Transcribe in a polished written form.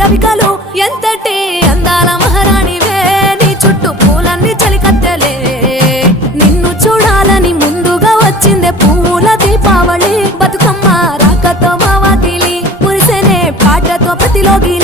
రవికలు ఎంతటి అందాల మహారాణివే నీ చుట్టూ పూలన్నీ చలికత్తెలే నిన్ను చూడాలని ముందుగా వచ్చిందే పూల దీపావళి బతుకమ్మ రాకతో మా వాకిలి మురిసెనే పాటతో ప్రతిలోకి